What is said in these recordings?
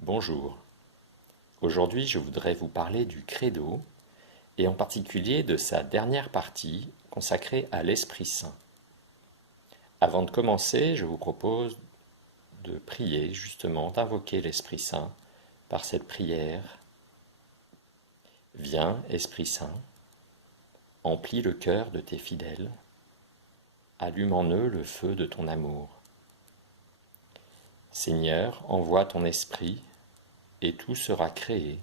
Bonjour, aujourd'hui je voudrais vous parler du Credo et en particulier de sa dernière partie consacrée à l'Esprit Saint. Avant de commencer, je vous propose de prier justement, d'invoquer l'Esprit Saint par cette prière. Viens, Esprit Saint, emplis le cœur de tes fidèles, allume en eux le feu de ton amour. Seigneur, envoie ton Esprit et tout sera créé,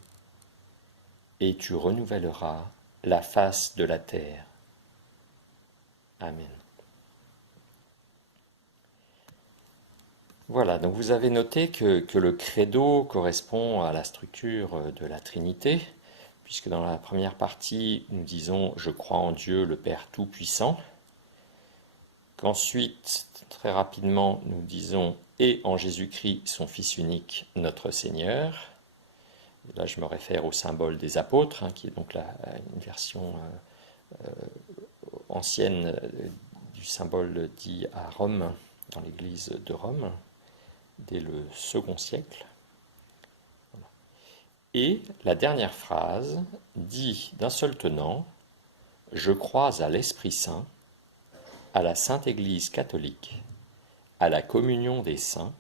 et tu renouvelleras la face de la terre. Amen. Voilà, donc vous avez noté que le credo correspond à la structure de la Trinité, puisque dans la première partie, nous disons « Je crois en Dieu, le Père Tout-Puissant », qu'ensuite, très rapidement, nous disons « Et en Jésus-Christ, son Fils unique, notre Seigneur ». Là, je me réfère au symbole des apôtres, qui est donc une version ancienne du symbole dit à Rome, dans l'église de Rome, dès le second siècle. Et la dernière phrase dit d'un seul tenant « Je crois à l'Esprit Saint, à la Sainte Église catholique, à la communion des saints,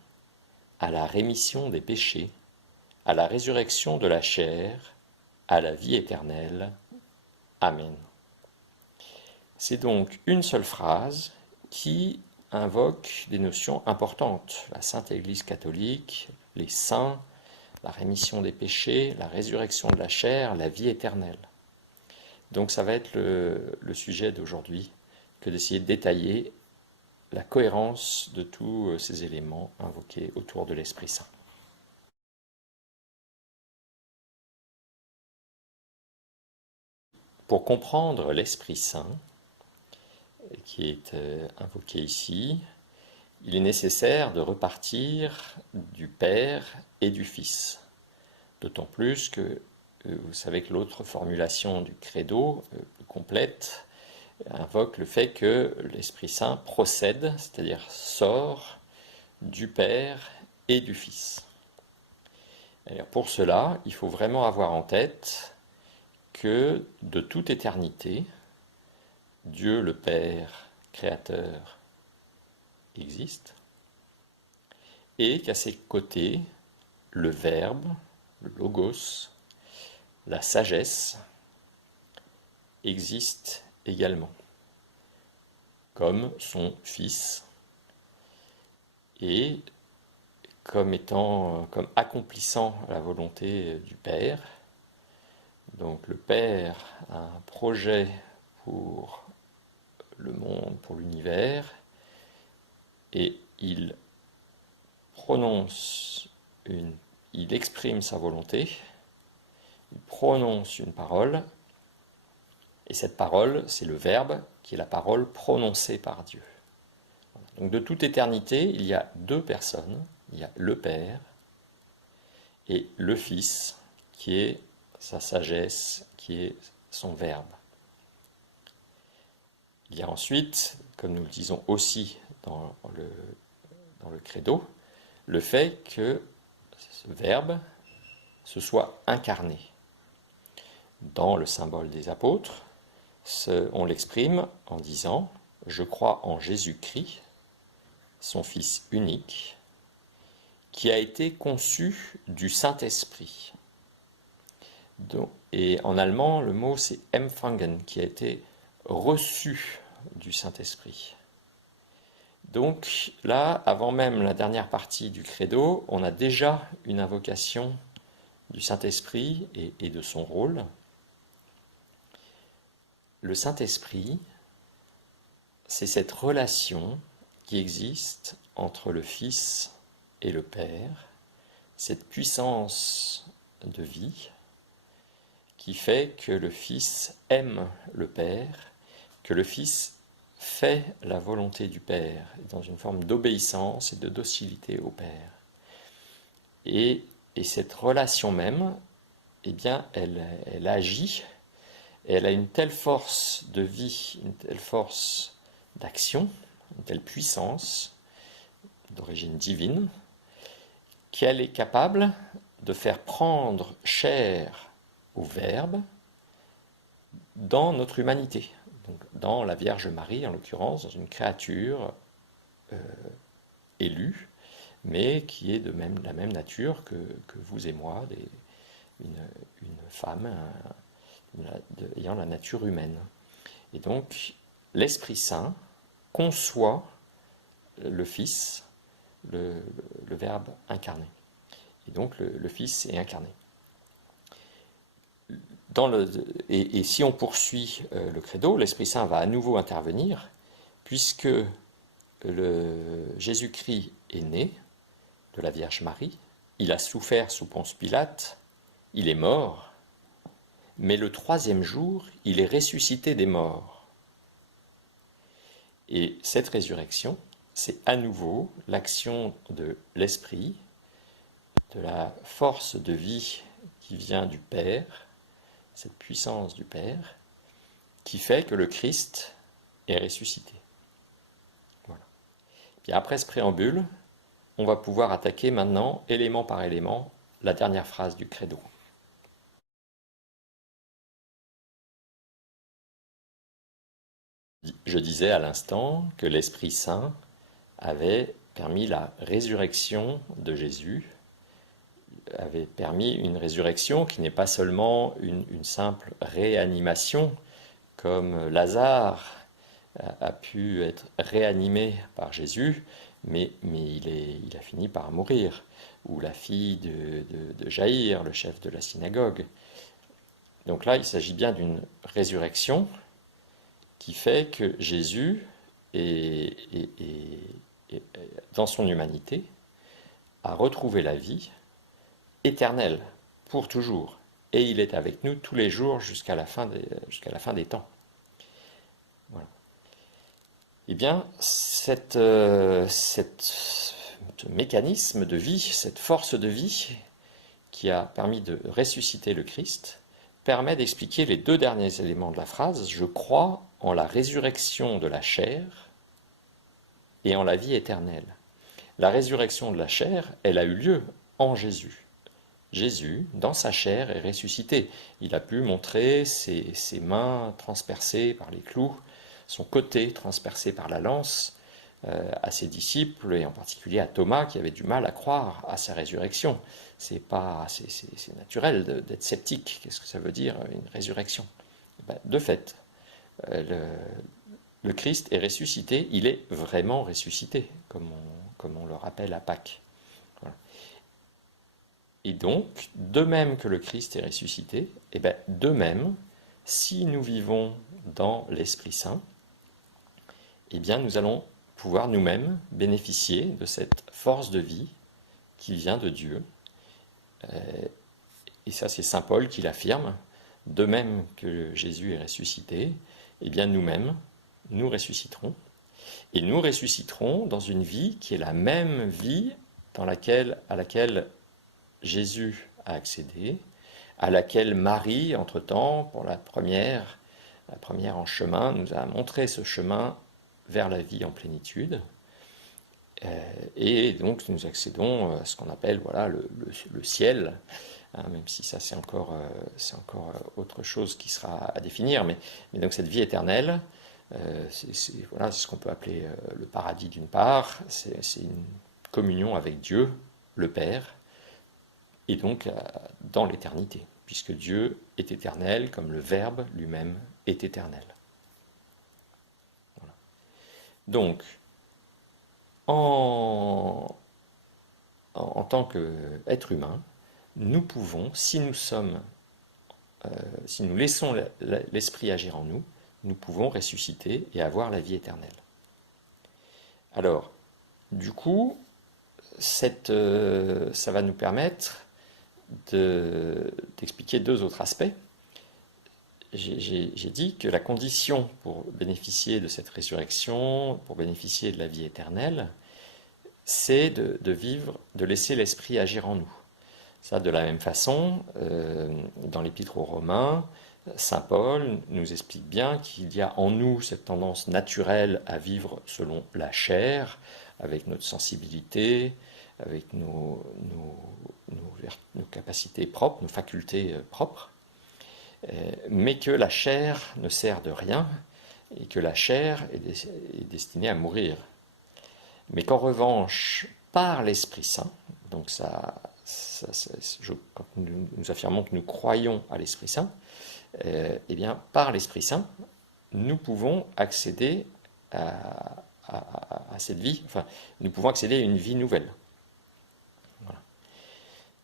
à la rémission des péchés, à la résurrection de la chair, à la vie éternelle. Amen. » C'est donc une seule phrase qui invoque des notions importantes. La Sainte Église catholique, les saints, la rémission des péchés, la résurrection de la chair, la vie éternelle. Donc ça va être le sujet d'aujourd'hui, que d'essayer de détailler la cohérence de tous ces éléments invoqués autour de l'Esprit Saint. Pour comprendre l'Esprit Saint, qui est invoqué ici, il est nécessaire de repartir du Père et du Fils. D'autant plus que vous savez que l'autre formulation du credo, complète, invoque le fait que l'Esprit Saint procède, c'est-à-dire sort du Père et du Fils. Alors pour cela, il faut vraiment avoir en tête que de toute éternité, Dieu le Père créateur existe et qu'à ses côtés, le Verbe, le Logos, la sagesse existe également, comme son Fils, et comme accomplissant la volonté du Père. Donc le Père a un projet pour le monde, pour l'univers, et il exprime sa volonté, il prononce une parole, et cette parole, c'est le Verbe, qui est la parole prononcée par Dieu. Donc de toute éternité, il y a deux personnes, il y a le Père et le Fils, qui est sa sagesse, qui est son Verbe. Il y a ensuite, comme nous le disons aussi dans le credo, le fait que ce Verbe se soit incarné. Dans le symbole des apôtres, on l'exprime en disant « Je crois en Jésus-Christ, son Fils unique, qui a été conçu du Saint-Esprit. » Et en allemand, le mot c'est « empfangen », qui a été reçu du Saint-Esprit. Donc là, avant même la dernière partie du credo, on a déjà une invocation du Saint-Esprit et de son rôle. Le Saint-Esprit, c'est cette relation qui existe entre le Fils et le Père, cette puissance de vie qui fait que le Fils aime le Père, que le Fils fait la volonté du Père, dans une forme d'obéissance et de docilité au Père. Et cette relation même, eh bien, elle agit, et elle a une telle force de vie, une telle force d'action, une telle puissance d'origine divine, qu'elle est capable de faire prendre chair au Verbe dans notre humanité, donc dans la Vierge Marie en l'occurrence, dans une créature élue, mais qui est de la même nature que vous et moi, une femme ayant la nature humaine. Et donc l'Esprit Saint conçoit le Fils, le Verbe incarné. Et donc le Fils est incarné. Et si on poursuit le credo, l'Esprit Saint va à nouveau intervenir, puisque Jésus-Christ est né de la Vierge Marie, il a souffert sous Ponce Pilate, il est mort, mais le troisième jour, il est ressuscité des morts. Et cette résurrection, c'est à nouveau l'action de l'Esprit, de la force de vie qui vient du Père, cette puissance du Père, qui fait que le Christ est ressuscité. Voilà. Puis après ce préambule, on va pouvoir attaquer maintenant, élément par élément, la dernière phrase du credo. Je disais à l'instant que l'Esprit Saint avait permis la résurrection de Jésus, avait permis une résurrection qui n'est pas seulement une simple réanimation, comme Lazare a pu être réanimé par Jésus, mais il a fini par mourir, ou la fille de Jaïr, le chef de la synagogue. Donc là, il s'agit bien d'une résurrection qui fait que Jésus, dans son humanité, a retrouvé la vie éternelle, pour toujours. Et il est avec nous tous les jours jusqu'à la fin des temps. Voilà. Eh bien, ce mécanisme de vie, cette force de vie qui a permis de ressusciter le Christ, permet d'expliquer les deux derniers éléments de la phrase. Je crois en la résurrection de la chair et en la vie éternelle. La résurrection de la chair, elle a eu lieu en Jésus. Jésus, dans sa chair, est ressuscité. Il a pu montrer ses mains transpercées par les clous, son côté transpercé par la lance, à ses disciples, et en particulier à Thomas, qui avait du mal à croire à sa résurrection. C'est naturel d'être sceptique. Qu'est-ce que ça veut dire, une résurrection? De fait, le Christ est ressuscité, il est vraiment ressuscité, comme on le rappelle à Pâques. Voilà. Et donc, de même que le Christ est ressuscité, et de même, si nous vivons dans l'Esprit Saint, eh bien nous allons pouvoir nous-mêmes bénéficier de cette force de vie qui vient de Dieu. Et ça, c'est saint Paul qui l'affirme. De même que Jésus est ressuscité, eh bien nous-mêmes, nous ressusciterons. Et nous ressusciterons dans une vie qui est la même vie à laquelle Jésus a accédé, à laquelle Marie, entre-temps, pour la première en chemin, nous a montré ce chemin vers la vie en plénitude. Et donc nous accédons à ce qu'on appelle le ciel, hein, même si ça c'est encore autre chose qui sera à définir, mais donc cette vie éternelle, c'est ce qu'on peut appeler le paradis d'une part, c'est une communion avec Dieu, le Père, et donc dans l'éternité, puisque Dieu est éternel comme le Verbe lui-même est éternel. Voilà. Donc, en tant qu'être humain, nous pouvons, si nous laissons l'Esprit agir en nous, nous pouvons ressusciter et avoir la vie éternelle. Alors, du coup, ça va nous permettre d'expliquer deux autres aspects. J'ai dit que la condition pour bénéficier de cette résurrection, pour bénéficier de la vie éternelle, c'est de laisser l'Esprit agir en nous. Ça, de la même façon, dans l'Épître aux Romains, saint Paul nous explique bien qu'il y a en nous cette tendance naturelle à vivre selon la chair, avec notre sensibilité, avec nos capacités propres, nos facultés propres, mais que la chair ne sert de rien et que la chair est destinée à mourir. Mais qu'en revanche, par l'Esprit Saint, donc quand nous affirmons que nous croyons à l'Esprit Saint, eh bien, par l'Esprit Saint, nous pouvons accéder à cette vie, enfin, nous pouvons accéder à une vie nouvelle. Voilà.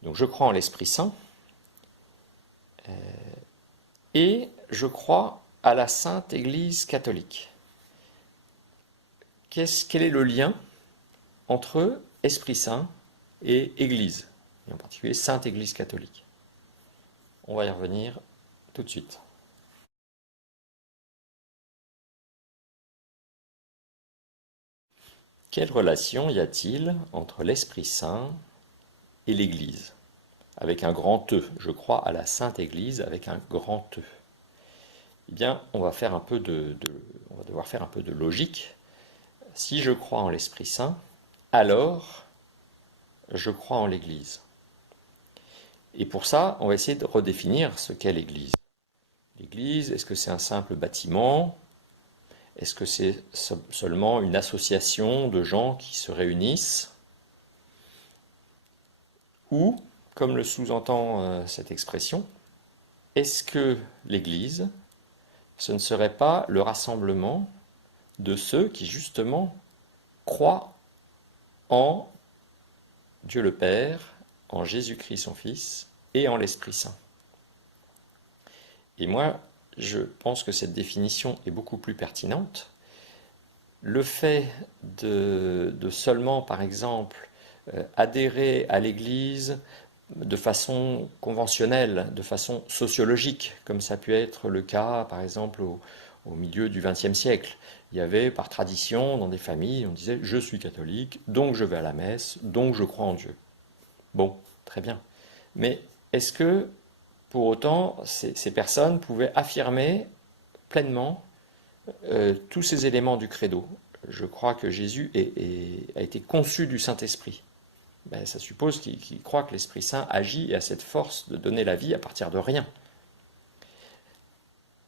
Donc je crois en l'Esprit Saint, et je crois à la Sainte Église catholique. Quel est le lien entre Esprit Saint et Église, et en particulier Sainte Église catholique? On va y revenir tout de suite. Quelle relation y a-t-il entre l'Esprit Saint et l'Église? Avec un grand E, je crois à la Sainte Église avec un grand E. Eh bien, on va devoir faire un peu de logique. Si je crois en l'Esprit Saint, alors je crois en l'Église. Et pour ça, on va essayer de redéfinir ce qu'est l'Église. L'Église, est-ce que c'est un simple bâtiment? Est-ce que c'est seulement une association de gens qui se réunissent? Ou, comme le sous-entend cette expression, est-ce que l'Église, ce ne serait pas le rassemblement de ceux qui justement croient en Dieu le Père, en Jésus-Christ son Fils et en l'Esprit Saint? Et moi, je pense que cette définition est beaucoup plus pertinente. Le fait de seulement, par exemple, adhérer à l'Église de façon conventionnelle, de façon sociologique, comme ça a pu être le cas, par exemple, au milieu du XXe siècle. Il y avait, par tradition, dans des familles, on disait « je suis catholique, donc je vais à la messe, donc je crois en Dieu ». Bon, très bien. Mais est-ce que, pour autant, ces personnes pouvaient affirmer pleinement tous ces éléments du credo? Je crois que Jésus a été conçu du Saint-Esprit. Ben, ça suppose qu'il croit que l'Esprit Saint agit et a cette force de donner la vie à partir de rien.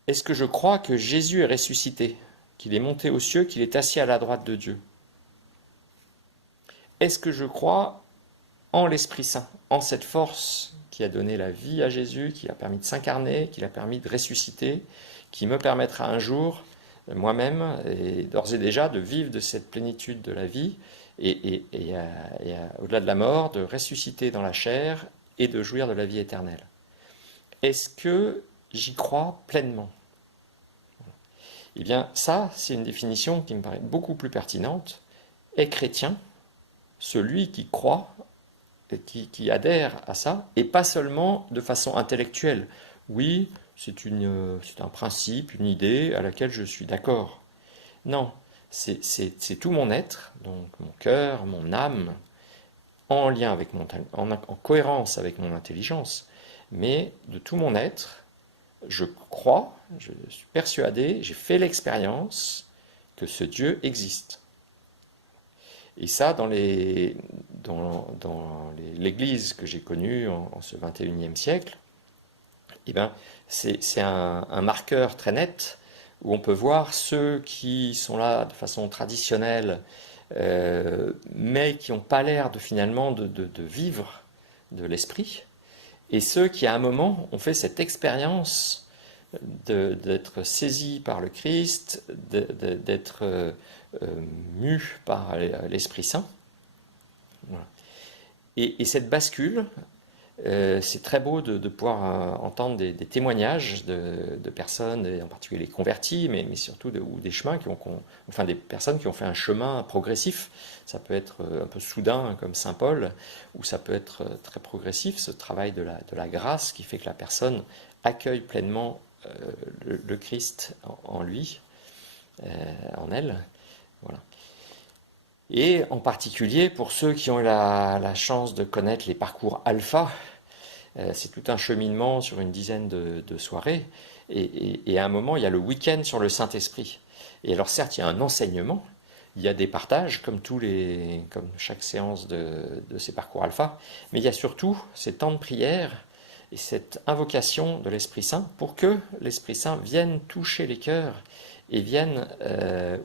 Est-ce que je crois que Jésus est ressuscité, qu'il est monté aux cieux, qu'il est assis à la droite de Dieu? Est-ce que je crois en l'Esprit Saint, en cette force qui a donné la vie à Jésus, qui a permis de s'incarner, qui l'a permis de ressusciter, qui me permettra un jour, moi-même, et d'ores et déjà, de vivre de cette plénitude de la vie, et au-delà de la mort, de ressusciter dans la chair et de jouir de la vie éternelle? Est-ce que j'y crois pleinement? Eh bien, ça, c'est une définition qui me paraît beaucoup plus pertinente. Est chrétien celui qui croit, qui adhère à ça, et pas seulement de façon intellectuelle. Oui, c'est un principe, une idée à laquelle je suis d'accord. Non, c'est tout mon être, donc mon cœur, mon âme, en lien avec en cohérence avec mon intelligence, mais de tout mon être, je crois, je suis persuadé, j'ai fait l'expérience que ce Dieu existe. Et ça, dans l'Église que j'ai connue en ce XXIe siècle, eh ben, c'est un marqueur très net où on peut voir ceux qui sont là de façon traditionnelle, mais qui n'ont pas l'air finalement de vivre de l'esprit, et ceux qui à un moment ont fait cette expérience d'être saisis par le Christ, d'être mus par l'Esprit Saint. Voilà. Et cette bascule, c'est très beau de pouvoir entendre des témoignages de personnes, et en particulier les convertis, mais surtout ou des chemins enfin des personnes qui ont fait un chemin progressif. Ça peut être un peu soudain comme Saint Paul, ou ça peut être très progressif, ce travail de la grâce qui fait que la personne accueille pleinement le Christ en lui, en elle. Voilà. Et en particulier pour ceux qui ont eu la chance de connaître les parcours alpha, c'est tout un cheminement sur une dizaine de soirées, et à un moment il y a le week-end sur le Saint-Esprit. Et alors certes il y a un enseignement, Il y a des partages, comme chaque séance de ces parcours alpha, mais il y a surtout ces temps de prière et cette invocation de l'Esprit Saint pour que l'Esprit Saint vienne toucher les cœurs et vienne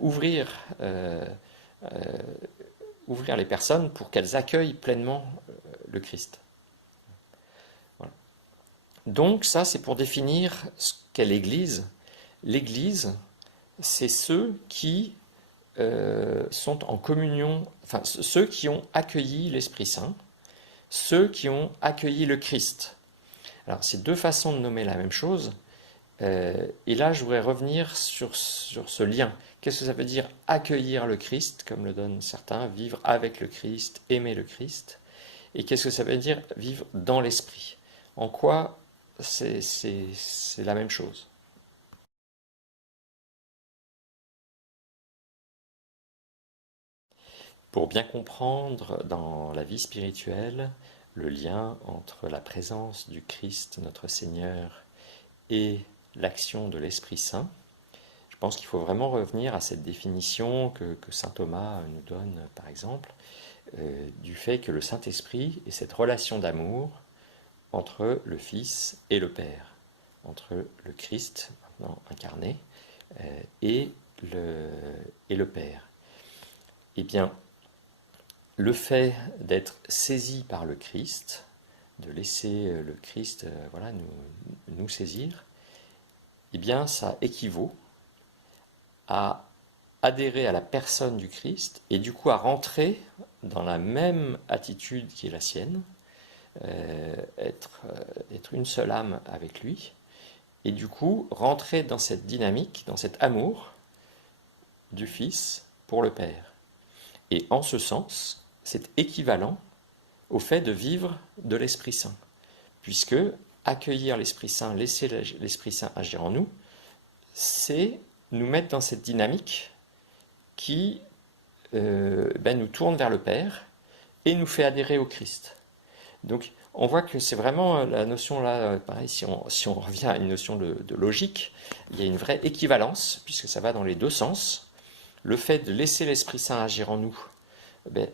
ouvrir les personnes pour qu'elles accueillent pleinement le Christ. Voilà. Donc ça, c'est pour définir ce qu'est l'Église. L'Église, c'est ceux qui sont en communion, enfin ceux qui ont accueilli l'Esprit Saint, ceux qui ont accueilli le Christ. Alors c'est deux façons de nommer la même chose, et là je voudrais revenir sur ce lien. Qu'est-ce que ça veut dire accueillir le Christ, comme le donnent certains, vivre avec le Christ, aimer le Christ, et qu'est-ce que ça veut dire vivre dans l'Esprit? En quoi c'est la même chose? Pour bien comprendre dans la vie spirituelle le lien entre la présence du Christ, notre Seigneur, et l'action de l'Esprit Saint, je pense qu'il faut vraiment revenir à cette définition que saint Thomas nous donne, par exemple, du fait que le Saint-Esprit est cette relation d'amour entre le Fils et le Père, entre le Christ, maintenant incarné, et le Père. Eh bien, le fait d'être saisi par le Christ, de laisser le Christ voilà, nous saisir, eh bien ça équivaut à adhérer à la personne du Christ et du coup à rentrer dans la même attitude qui est la sienne, être une seule âme avec lui, et du coup rentrer dans cette dynamique, dans cet amour du Fils pour le Père. Et en ce sens, c'est équivalent au fait de vivre de l'Esprit Saint, puisque accueillir l'Esprit Saint, laisser l'Esprit Saint agir en nous, c'est nous mettre dans cette dynamique qui nous tourne vers le Père et nous fait adhérer au Christ. Donc on voit que c'est vraiment la notion là, pareil, si on revient à une notion de logique, il y a une vraie équivalence, puisque ça va dans les deux sens. Le fait de laisser l'Esprit Saint agir en nous,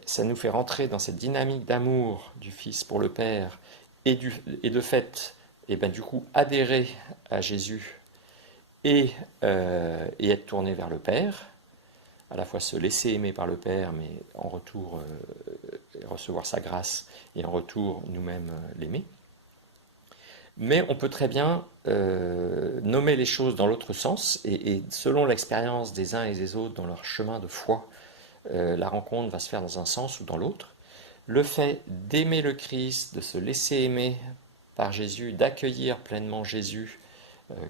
ça nous fait rentrer dans cette dynamique d'amour du Fils pour le Père, et de fait, du coup, adhérer à Jésus et être tourné vers le Père, à la fois se laisser aimer par le Père, mais en retour recevoir sa grâce, et en retour nous-mêmes l'aimer. Mais on peut très bien nommer les choses dans l'autre sens, et selon l'expérience des uns et des autres dans leur chemin de foi, la rencontre va se faire dans un sens ou dans l'autre. Le fait d'aimer le Christ, de se laisser aimer par Jésus, d'accueillir pleinement Jésus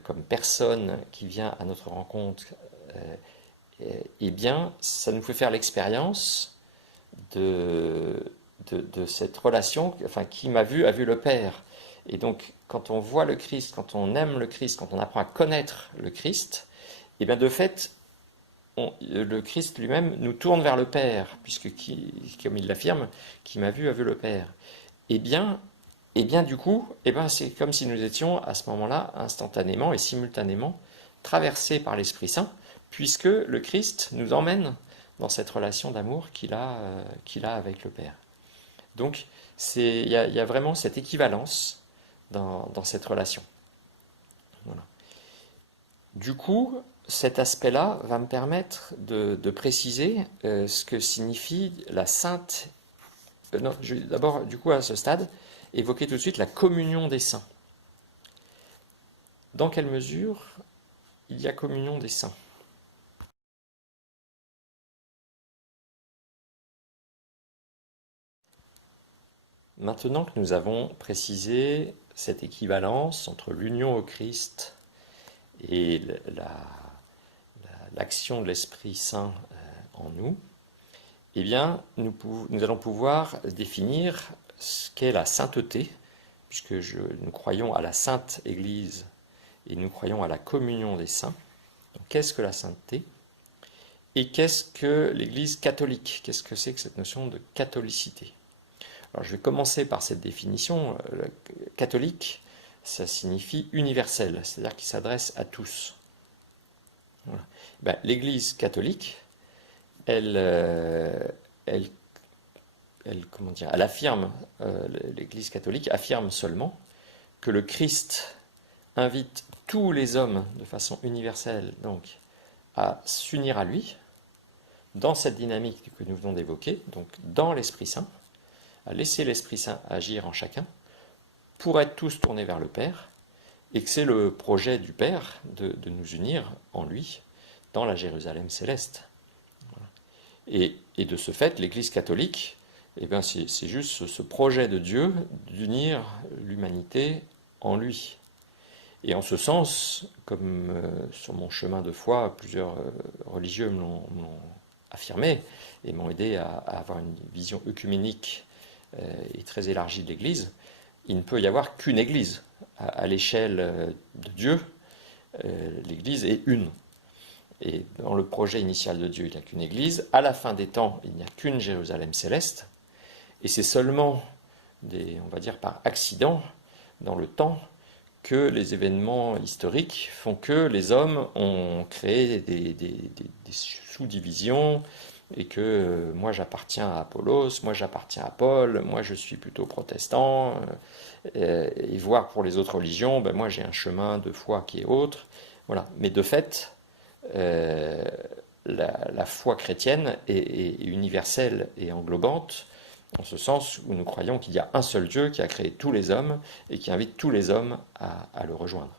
comme personne qui vient à notre rencontre, eh bien, ça nous fait faire l'expérience de cette relation, enfin, qui m'a vu a vu le Père. Et donc, quand on voit le Christ, quand on aime le Christ, quand on apprend à connaître le Christ, et bien de fait, le Christ lui-même nous tourne vers le Père, puisque, comme il l'affirme, qui m'a vu a vu le Père. Eh bien du coup, c'est comme si nous étions à ce moment-là, instantanément et simultanément, traversés par l'Esprit Saint, puisque le Christ nous emmène dans cette relation d'amour qu'il a avec le Père. Donc, il y a vraiment cette équivalence dans cette relation. Voilà. Du coup, cet aspect-là va me permettre de préciser ce que signifie la sainte... non, je vais d'abord, du coup, à ce stade, évoquer tout de suite la communion des saints. Dans quelle mesure il y a communion des saints? Maintenant que nous avons précisé cette équivalence entre l'union au Christ et l'action de l'Esprit Saint en nous, eh bien, nous allons pouvoir définir ce qu'est la sainteté, puisque nous croyons à la Sainte Église et nous croyons à la communion des saints. Donc, qu'est-ce que la sainteté? Et qu'est-ce que l'Église catholique? Qu'est-ce que c'est que cette notion de catholicité? Alors, je vais commencer par cette définition. Catholique, ça signifie universel, c'est-à-dire qu'il s'adresse à tous. Voilà. L'Église catholique, elle, elle, comment dire, elle affirme, l'Église catholique affirme seulement que le Christ invite tous les hommes de façon universelle donc à s'unir à lui dans cette dynamique que nous venons d'évoquer, donc dans l'Esprit Saint, à laisser l'Esprit Saint agir en chacun pour être tous tournés vers le Père, et que c'est le projet du Père de nous unir en lui dans la Jérusalem céleste. Et de ce fait, l'Église catholique, eh bien, c'est juste ce projet de Dieu d'unir l'humanité en lui. Et en ce sens, comme sur mon chemin de foi, plusieurs religieux me l'ont affirmé et m'ont aidé à avoir une vision œcuménique et très élargie de l'Église, il ne peut y avoir qu'une Église. À l'échelle de Dieu, l'Église est une. Et dans le projet initial de Dieu, il n'y a qu'une Église. À la fin des temps, il n'y a qu'une Jérusalem céleste. Et c'est seulement, on va dire par accident, dans le temps, que les événements historiques font que les hommes ont créé des sous-divisions et que moi j'appartiens à Apollos, moi j'appartiens à Paul, moi je suis plutôt protestant, et voir pour les autres religions, ben moi j'ai un chemin de foi qui est autre. Voilà. Mais de fait, la foi chrétienne est universelle et englobante, en ce sens où nous croyons qu'il y a un seul Dieu qui a créé tous les hommes et qui invite tous les hommes à le rejoindre.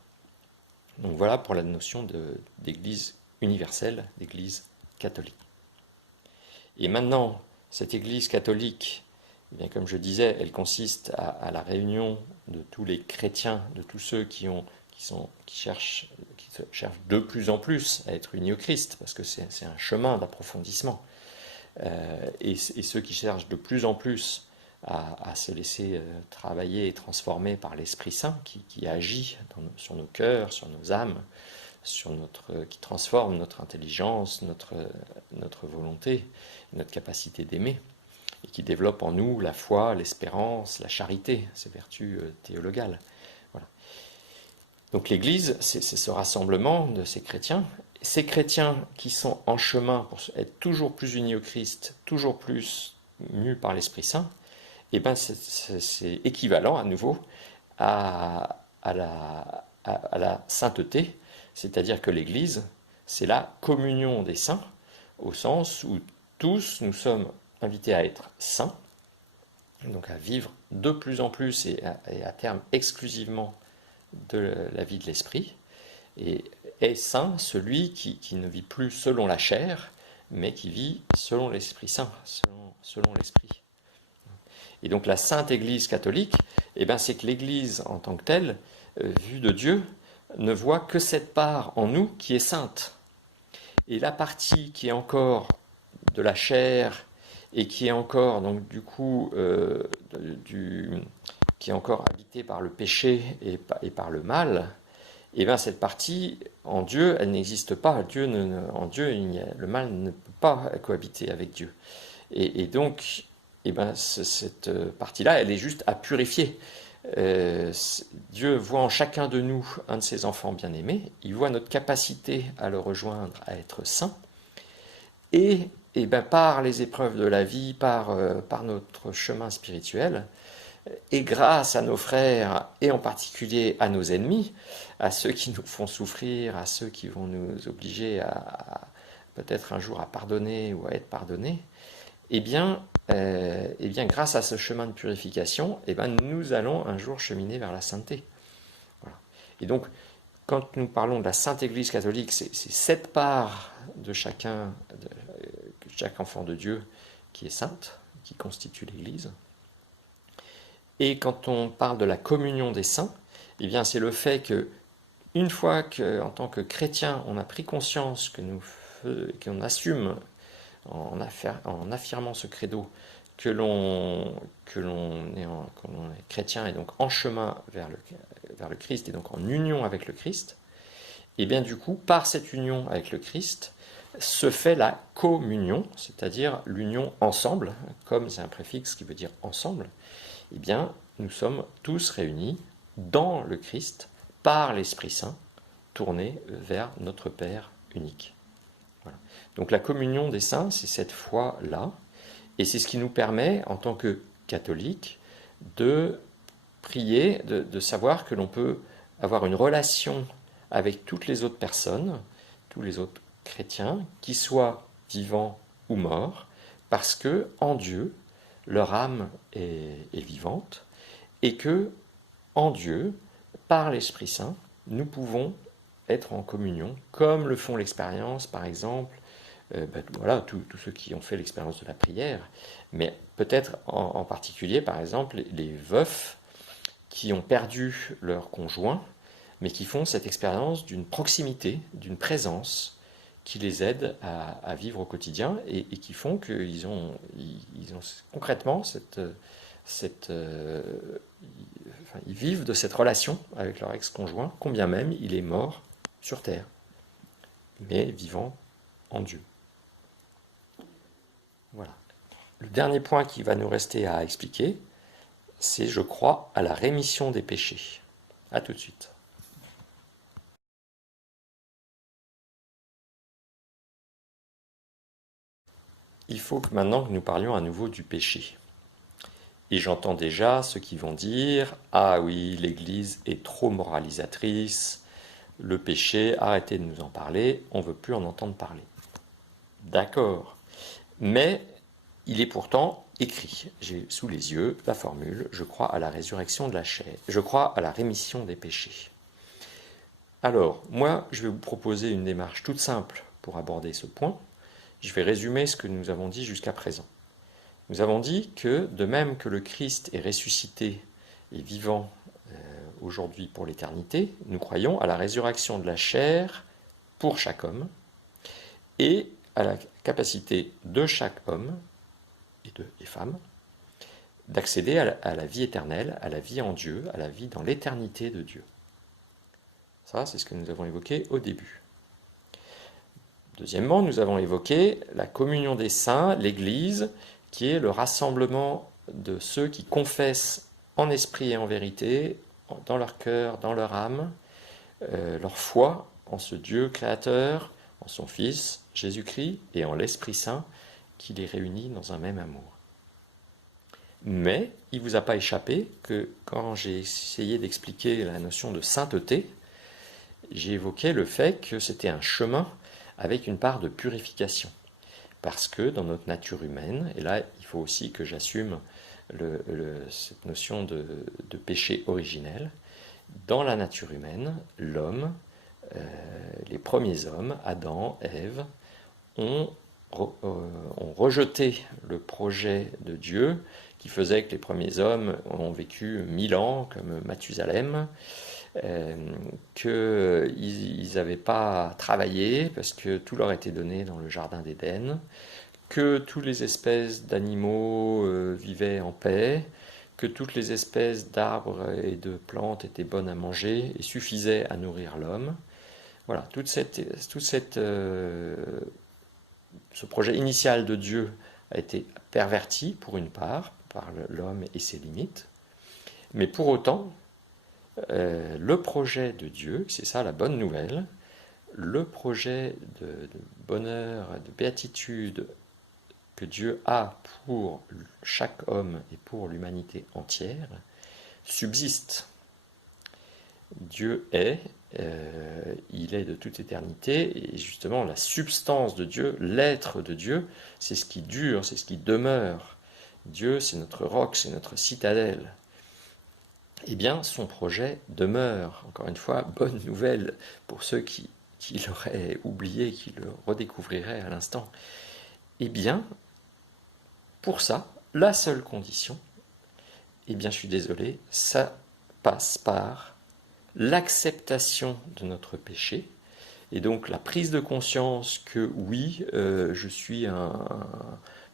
Donc voilà pour la notion d'église universelle, d'église catholique. Et maintenant, cette église catholique, eh bien, comme je disais, elle consiste à la réunion de tous les chrétiens, de tous ceux qui cherchent de plus en plus à être unis au Christ, parce que c'est un chemin d'approfondissement. Et ceux qui cherchent de plus en plus à se laisser travailler et transformer par l'Esprit Saint qui agit sur nos cœurs, sur nos âmes, qui transforme notre intelligence, notre volonté, notre capacité d'aimer, et qui développe en nous la foi, l'espérance, la charité, ces vertus théologales. Voilà. Donc l'Église, c'est ce rassemblement de ces chrétiens. Ces chrétiens qui sont en chemin pour être toujours plus unis au Christ, toujours plus mus par l'Esprit Saint, eh ben c'est équivalent à nouveau à la sainteté, c'est-à-dire que l'Église, c'est la communion des saints, au sens où tous nous sommes invités à être saints, donc à vivre de plus en plus et à terme exclusivement de la vie de l'esprit, et est saint celui qui ne vit plus selon la chair, mais qui vit selon l'Esprit Saint, selon l'Esprit. Et donc la Sainte Église catholique, eh ben, c'est que l'Église en tant que telle, vue de Dieu, ne voit que cette part en nous qui est sainte. Et la partie qui est encore de la chair et qui est encore, donc du coup, qui est encore habitée par le péché et par le mal, et bien cette partie, en Dieu, elle n'existe pas. En Dieu, le mal ne peut pas cohabiter avec Dieu. Et donc, et ben, cette partie-là, elle est juste à purifier. Dieu voit en chacun de nous un de ses enfants bien-aimés. Il voit notre capacité à le rejoindre, à être saint. Et ben, par les épreuves de la vie, par notre chemin spirituel, et grâce à nos frères, et en particulier à nos ennemis, à ceux qui nous font souffrir, à ceux qui vont nous obliger à peut-être un jour à pardonner ou à être pardonnés, eh bien, grâce à ce chemin de purification, eh bien, nous allons un jour cheminer vers la sainteté. Voilà. Et donc, quand nous parlons de la Sainte Église catholique, c'est cette part de chaque enfant de Dieu qui est sainte, qui constitue l'Église. Et quand on parle de la communion des saints, eh bien c'est le fait que une fois qu'en tant que chrétien, on a pris conscience qu'on assume en affirmant ce credo que l'on est chrétien et donc en chemin vers le Christ et donc en union avec le Christ, et bien du coup, par cette union avec le Christ, se fait la communion, c'est-à-dire l'union ensemble, comme c'est un préfixe qui veut dire ensemble, eh bien, nous sommes tous réunis dans le Christ, par l'Esprit Saint, tournés vers notre Père unique. Voilà. Donc la communion des saints, c'est cette foi-là, et c'est ce qui nous permet, en tant que catholiques, de prier, de savoir que l'on peut avoir une relation avec toutes les autres personnes, tous les autres chrétiens, qu'ils soient vivants ou morts, parce que en Dieu, leur âme est vivante, et que en Dieu, par l'Esprit Saint, nous pouvons être en communion, comme le font l'expérience, par exemple, voilà, tous ceux qui ont fait l'expérience de la prière, mais peut-être en particulier, par exemple, les veufs qui ont perdu leur conjoint, mais qui font cette expérience d'une proximité, d'une présence qui les aide à vivre au quotidien et qui font qu'ils ont, ils ont concrètement enfin, ils vivent de cette relation avec leur ex-conjoint, combien même il est mort sur terre, mais vivant en Dieu. Voilà. Le dernier point qui va nous rester à expliquer, c'est je crois à la rémission des péchés. A tout de suite. Il faut que maintenant que nous parlions à nouveau du péché. Et j'entends déjà ceux qui vont dire « Ah oui, l'Église est trop moralisatrice, le péché, arrêtez de nous en parler, on ne veut plus en entendre parler. » D'accord. Mais il est pourtant écrit, j'ai sous les yeux la formule « Je crois à la résurrection de la chair, je crois à la rémission des péchés. » Alors, moi, je vais vous proposer une démarche toute simple pour aborder ce point. Je vais résumer ce que nous avons dit jusqu'à présent. Nous avons dit que, de même que le Christ est ressuscité et vivant aujourd'hui pour l'éternité, nous croyons à la résurrection de la chair pour chaque homme et à la capacité de chaque homme et femme d'accéder à la vie éternelle, à la vie en Dieu, à la vie dans l'éternité de Dieu. Ça, c'est ce que nous avons évoqué au début. Deuxièmement, nous avons évoqué la communion des saints, l'Église, qui est le rassemblement de ceux qui confessent en esprit et en vérité, dans leur cœur, dans leur âme, leur foi en ce Dieu créateur, en son Fils, Jésus-Christ, et en l'Esprit Saint, qui les réunit dans un même amour. Mais il ne vous a pas échappé que quand j'ai essayé d'expliquer la notion de sainteté, j'ai évoqué le fait que c'était un chemin avec une part de purification. Parce que dans notre nature humaine, et là il faut aussi que j'assume cette notion de péché originel, dans la nature humaine, l'homme, les premiers hommes, Adam, Ève, ont rejeté le projet de Dieu qui faisait que les premiers hommes ont vécu 1000 ans comme Mathusalem, qu'ils n'avaient pas travaillé parce que tout leur était donné dans le jardin d'Éden, que toutes les espèces d'animaux vivaient en paix, que toutes les espèces d'arbres et de plantes étaient bonnes à manger et suffisaient à nourrir l'homme. Voilà, ce projet initial de Dieu a été perverti pour une part par l'homme et ses limites, mais pour autant, le projet de Dieu, c'est ça la bonne nouvelle, le projet de bonheur, de béatitude que Dieu a pour chaque homme et pour l'humanité entière, subsiste. Dieu est, il est de toute éternité, et justement la substance de Dieu, l'être de Dieu, c'est ce qui dure, c'est ce qui demeure. Dieu, c'est notre roc, c'est notre citadelle. Eh bien, son projet demeure. Encore une fois, bonne nouvelle pour ceux qui l'auraient oublié, qui le redécouvriraient à l'instant. Eh bien, pour ça, la seule condition, eh bien, je suis désolé, ça passe par l'acceptation de notre péché, et donc la prise de conscience que oui, je suis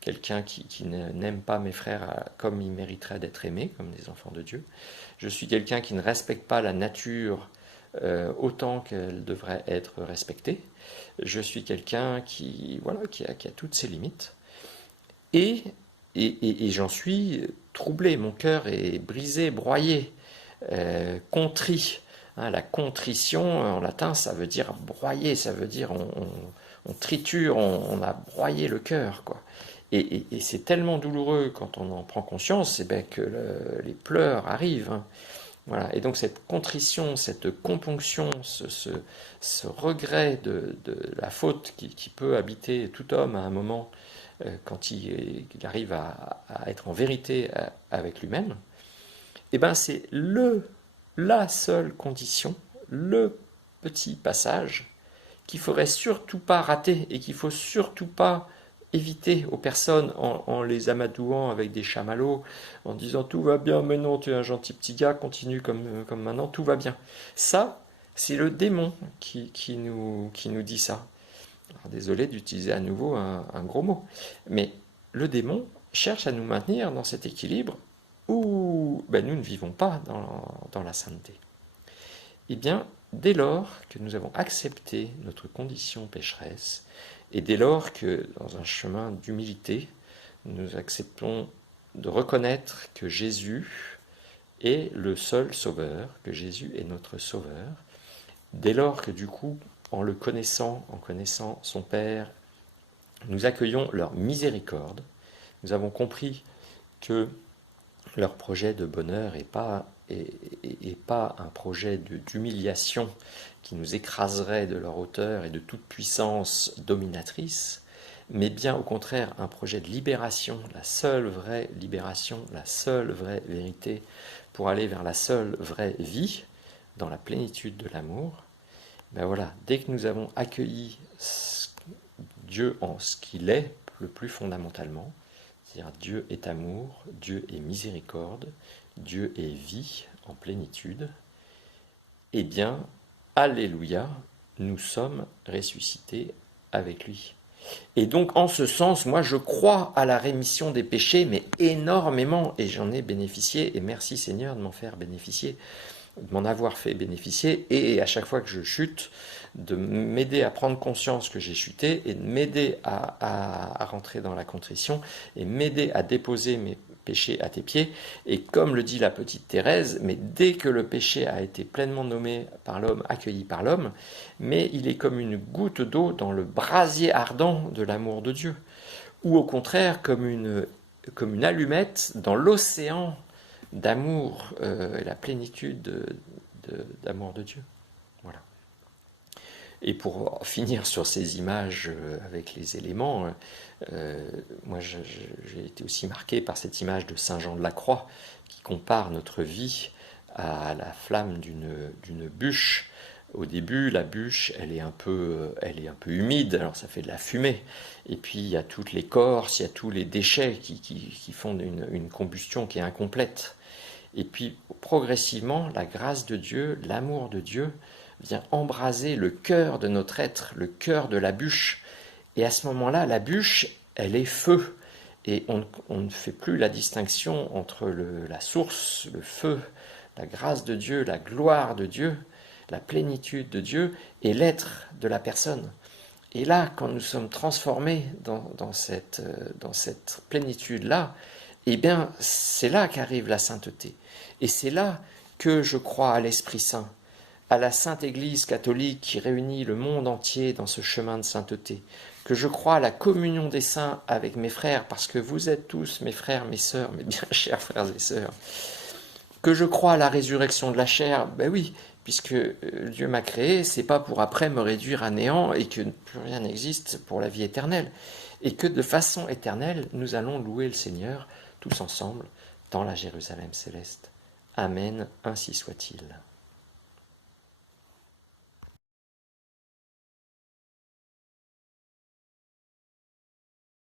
quelqu'un qui n'aime pas mes frères comme ils mériteraient d'être aimés, comme des enfants de Dieu. Je suis quelqu'un qui ne respecte pas la nature autant qu'elle devrait être respectée. Je suis quelqu'un qui a toutes ses limites. Et j'en suis troublé, mon cœur est brisé, broyé, contrit. Hein, la contrition, en latin, ça veut dire broyer, ça veut dire on triture, on a broyé le cœur, quoi. Et c'est tellement douloureux quand on en prend conscience, eh ben, que les pleurs arrivent, hein. Voilà. Et donc cette contrition, cette componction, ce regret de la faute qui peut habiter tout homme à un moment quand il arrive à être en vérité avec lui-même, eh ben c'est la seule condition, le petit passage qu'il faudrait surtout pas rater et qu'il faut surtout pas éviter aux personnes en les amadouant avec des chamallows, en disant tout va bien, mais non, tu es un gentil petit gars, continue comme maintenant, tout va bien. Ça, c'est le démon qui nous dit ça. Alors, désolé d'utiliser à nouveau un gros mot, mais le démon cherche à nous maintenir dans cet équilibre où ben, nous ne vivons pas dans la sainteté. Eh bien, dès lors que nous avons accepté notre condition pécheresse, et dès lors que, dans un chemin d'humilité, nous acceptons de reconnaître que Jésus est le seul sauveur, que Jésus est notre sauveur, dès lors que du coup, en le connaissant, en connaissant son Père, nous accueillons leur miséricorde, nous avons compris que leur projet de bonheur n'est pas un projet d'humiliation qui nous écraserait de leur hauteur et de toute puissance dominatrice, mais bien au contraire un projet de libération, la seule vraie libération, la seule vraie vérité pour aller vers la seule vraie vie, dans la plénitude de l'amour. Ben voilà, dès que nous avons accueilli Dieu en ce qu'il est, le plus fondamentalement, c'est-à-dire Dieu est amour, Dieu est miséricorde, Dieu est vie en plénitude, eh bien, alléluia, nous sommes ressuscités avec lui. Et donc, en ce sens, moi, je crois à la rémission des péchés, mais énormément, et j'en ai bénéficié, et merci Seigneur de m'en faire bénéficier, de m'en avoir fait bénéficier, et à chaque fois que je chute, de m'aider à prendre conscience que j'ai chuté, et de m'aider à rentrer dans la contrition, et m'aider à déposer mes péchés à tes pieds. Et comme le dit la petite Thérèse, mais dès que le péché a été pleinement nommé par l'homme, accueilli par l'homme, mais il est comme une goutte d'eau dans le brasier ardent de l'amour de Dieu, ou au contraire comme une allumette dans l'océan d'amour et la plénitude d'amour de Dieu. Voilà. Et pour finir sur ces images avec les éléments, moi j'ai été aussi marqué par cette image de Saint Jean de la Croix qui compare notre vie à la flamme d'une bûche. Au début, la bûche, elle est un peu humide, alors ça fait de la fumée. Et puis il y a toute l'écorce, il y a tous les déchets qui font une combustion qui est incomplète. Et puis progressivement, la grâce de Dieu, l'amour de Dieu vient embraser le cœur de notre être, le cœur de la bûche. Et à ce moment-là, la bûche, elle est feu. Et on ne fait plus la distinction entre la source, le feu, la grâce de Dieu, la gloire de Dieu, la plénitude de Dieu et l'être de la personne. Et là, quand nous sommes transformés dans cette plénitude-là, eh bien, c'est là qu'arrive la sainteté. Et c'est là que je crois à l'Esprit Saint, à la Sainte Église catholique qui réunit le monde entier dans ce chemin de sainteté, que je crois à la communion des saints avec mes frères, parce que vous êtes tous mes frères, mes sœurs, mes bien chers frères et sœurs, que je crois à la résurrection de la chair, ben oui, puisque Dieu m'a créé, c'est pas pour après me réduire à néant et que plus rien n'existe pour la vie éternelle, et que de façon éternelle, nous allons louer le Seigneur tous ensemble dans la Jérusalem céleste. Amen, ainsi soit-il.